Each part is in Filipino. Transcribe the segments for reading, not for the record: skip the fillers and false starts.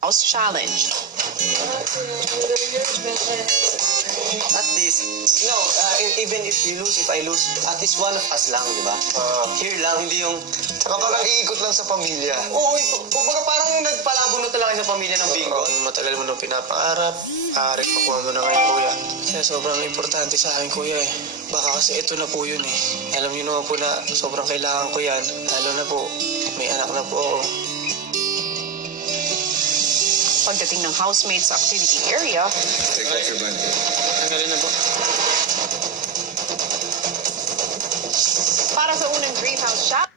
House Challenge. At least, even if you lose, if I lose, at least one of us lang, di ba? Here lang, hindi yung... Saka parang iikot lang sa pamilya. Oo, kumbaga parang nagpalabunot na lang sa pamilya ng bingo. Matagal mo nung pinapangarap, aaring makuha mo na ngayon, kuya. Kaya sobrang importante sa akin, kuya eh. Baka kasi ito na po yun eh. Alam niyo naman po na sobrang kailangan ko yan. Lalo na po, may anak na po ako. Pagdating ng housemates sa activity area, Take off your blanket. Tanggalin na po. para sa unang greenhouse shot,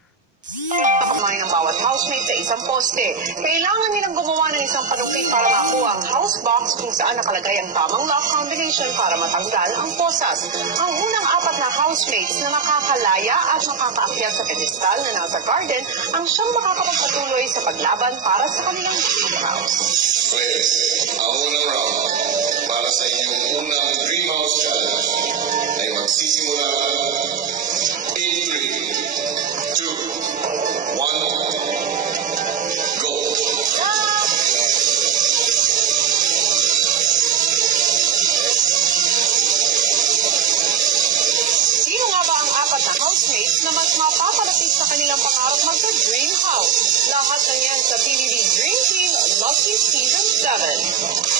kapagmay ng bawat housemate sa isang poste. Kailangan nilang gumawa ng isang panukit para makuha ang house box kung saan nakalagay ang tamang lock combination para matanggal ang posas. Ang unang 4 na housemates na makakalaya at makakaakyat sa pedestal na nasa garden ang siyang makakapagpatuloy sa paglaban para sa kanilang greenhouse. Players, ang unang round para sa inyong unang Greenhouse Challenge ay magsisimula in 3, 2, 1, go! Sino nga ba ang 4 na housemates na mas mapapalapit sa kanilang pangarap magka-dream house? Lahat ng yan sa PBB Dream Team Lucky Season 7.